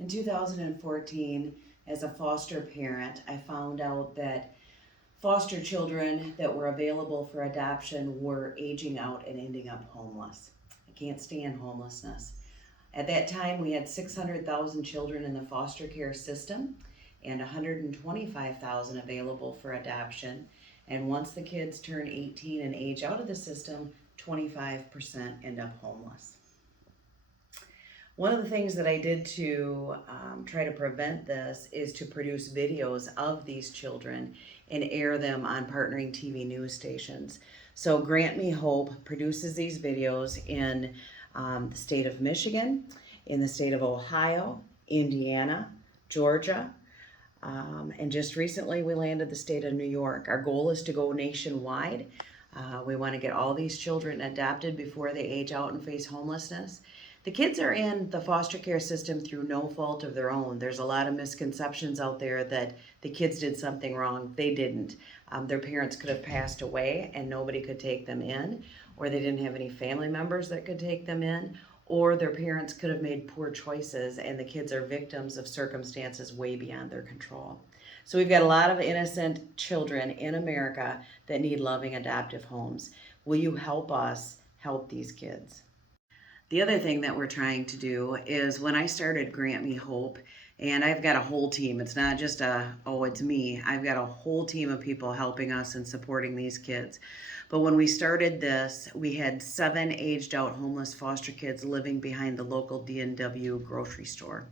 In 2014, as a foster parent, I found out that foster children that were available for adoption were aging out and ending up homeless. I can't stand homelessness. At that time, we had 600,000 children in the foster care system and 125,000 available for adoption. And once the kids turn 18 and age out of the system, 25% end up homeless. One of the things that I did to try to prevent this is to produce videos of these children and air them on partnering TV news stations. So Grant Me Hope produces these videos in the state of Michigan, in the state of Ohio, Indiana, Georgia, and just recently we landed the state of New York. Our goal is to go nationwide. We want to get all these children adopted before they age out and face homelessness. The kids are in the foster care system through no fault of their own. There's a lot of misconceptions out there that the kids did something wrong. They didn't. Their parents could have passed away and nobody could take them in, or they didn't have any family members that could take them in, or their parents could have made poor choices and the kids are victims of circumstances way beyond their control. So we've got a lot of innocent children in America that need loving adoptive homes. Will you help us help these kids? The other thing that we're trying to do is when I started Grant Me Hope, and I've got a whole team. It's not just it's me. I've got a whole team of people helping us and supporting these kids. But when we started this, we had 7 aged out homeless foster kids living behind the local D&W grocery store.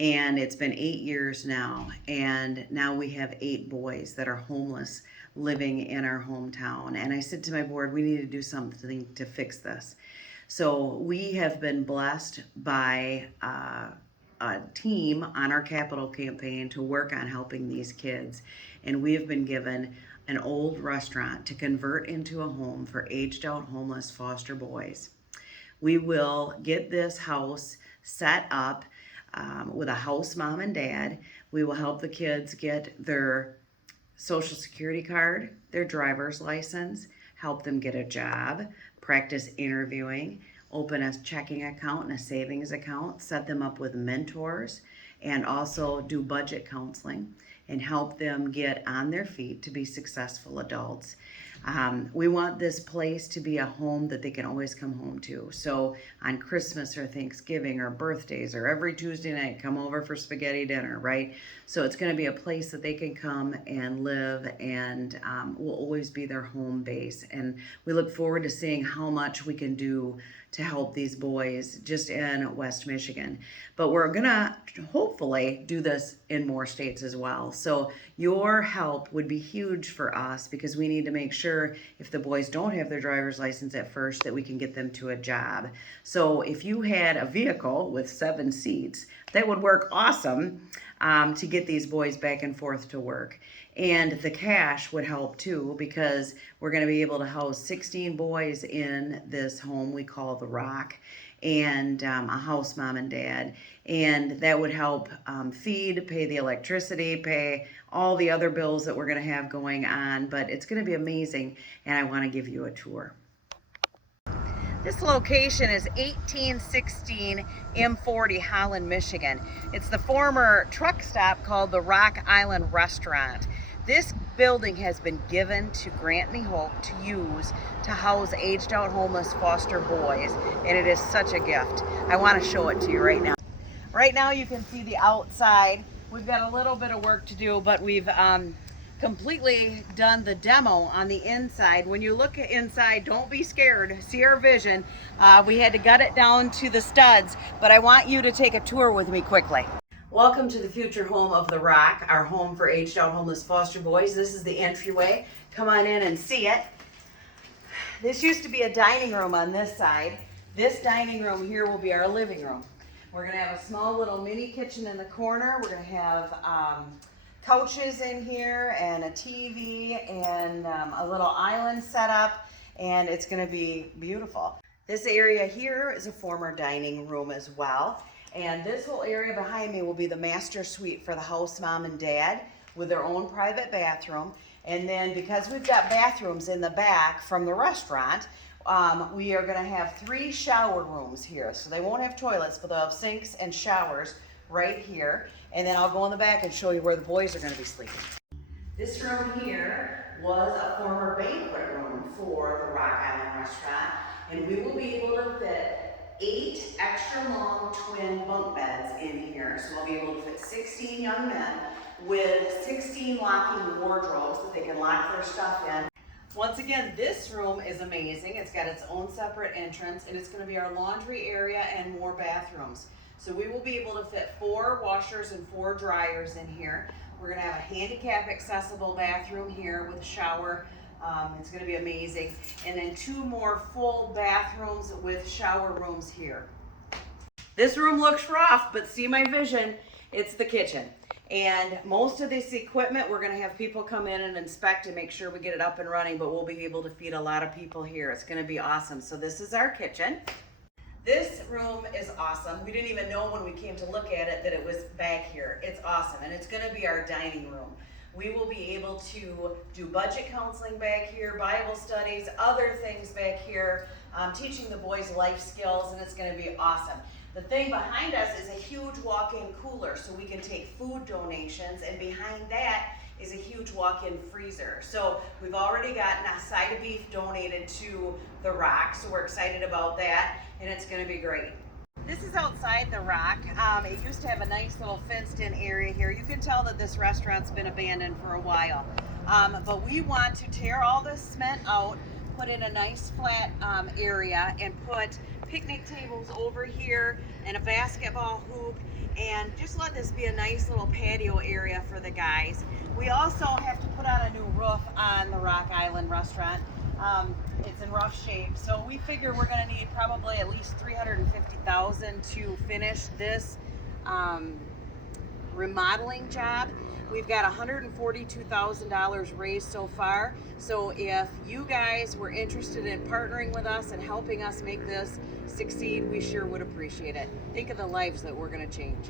And it's been 8 years now, and now we have 8 boys that are homeless living in our hometown. And I said to my board, we need to do something to fix this. So we have been blessed by a team on our capital campaign to work on helping these kids. And we have been given an old restaurant to convert into a home for aged out homeless foster boys. We will get this house set up with a house mom and dad. We will help the kids get their social security card, their driver's license, help them get a job, practice interviewing, open a checking account and a savings account, set them up with mentors, and also do budget counseling and help them get on their feet to be successful adults. We want this place to be a home that they can always come home to. So on Christmas or Thanksgiving or birthdays or every Tuesday night, come over for spaghetti dinner, right? So it's going to be a place that they can come and live, and will always be their home base. And we look forward to seeing how much we can do to help these boys just in West Michigan. But we're gonna hopefully do this in more states as well. So your help would be huge for us, because we need to make sure if the boys don't have their driver's license at first that we can get them to a job. So if you had a vehicle with 7 seats, that would work awesome to get these boys back and forth to work. And the cash would help too, because we're going to be able to house 16 boys in this home we call The Rock, and a house mom and dad. And that would help feed, pay the electricity, pay all the other bills that we're going to have going on. But it's going to be amazing, and I want to give you a tour. This location is 1816 M40 Holland, Michigan. It's the former truck stop called the Rock Island Restaurant. This building has been given to Grant Me Hope to use to house aged out homeless foster boys, and it is such a gift. I want to show it to you right now. Right now you can see the outside. We've got a little bit of work to do, but we've completely done the demo on the inside. When you look inside, don't be scared. See our vision. We had to gut it down to the studs, but I want you to take a tour with me quickly. Welcome to the future home of The Rock, our home for aged out homeless foster boys. This is the entryway. Come on in and see it. This used to be a dining room on this side. This dining room here will be our living room. We're gonna have a small little mini kitchen in the corner. We're gonna have couches in here and a TV and a little island set up, and it's going to be beautiful. This area here is a former dining room as well, and this whole area behind me will be the master suite for the house mom and dad with their own private bathroom. And then because we've got bathrooms in the back from the restaurant, we are going to have 3 shower rooms here. So they won't have toilets, but they'll have sinks and showers right here. And then I'll go in the back and show you where the boys are gonna be sleeping. This room here was a former banquet room for the Rock Island Restaurant, and we will be able to fit 8 extra long twin bunk beds in here. So we'll be able to fit 16 young men with 16 locking wardrobes that they can lock their stuff in. Once again, this room is amazing. It's got its own separate entrance, and it's going to be our laundry area and more bathrooms. So we will be able to fit 4 washers and 4 dryers in here. We're going to have a handicap accessible bathroom here with a shower. It's going to be amazing. And then 2 more full bathrooms with shower rooms here. This room looks rough, but see my vision, it's the kitchen. And most of this equipment, we're going to have people come in and inspect and make sure we get it up and running, but we'll be able to feed a lot of people here. It's going to be awesome. So this is our kitchen. This room is awesome. We didn't even know when we came to look at it that it was back here. It's awesome, and it's going to be our dining room. We will be able to do budget counseling back here, Bible studies, other things back here, teaching the boys life skills, and it's going to be awesome. The thing behind us is a huge walk-in cooler, so we can take food donations, and behind that is a huge walk-in freezer. So we've already gotten a side of beef donated to the Rock, so we're excited about that, and it's going to be great. This is outside the Rock. It used to have a nice little fenced-in area here. You can tell that this restaurant's been abandoned for a while. But we want to tear all this cement out, put in a nice flat area, and put picnic tables over here and a basketball hoop, and just let this be a nice little patio area for the guys. We also have to put on a new roof on the Rock Island Restaurant. It's in rough shape, so we figure we're going to need probably at least $350,000 to finish this remodeling job. We've got $142,000 raised so far. So if you guys were interested in partnering with us and helping us make this succeed, we sure would appreciate it. Think of the lives that we're going to change.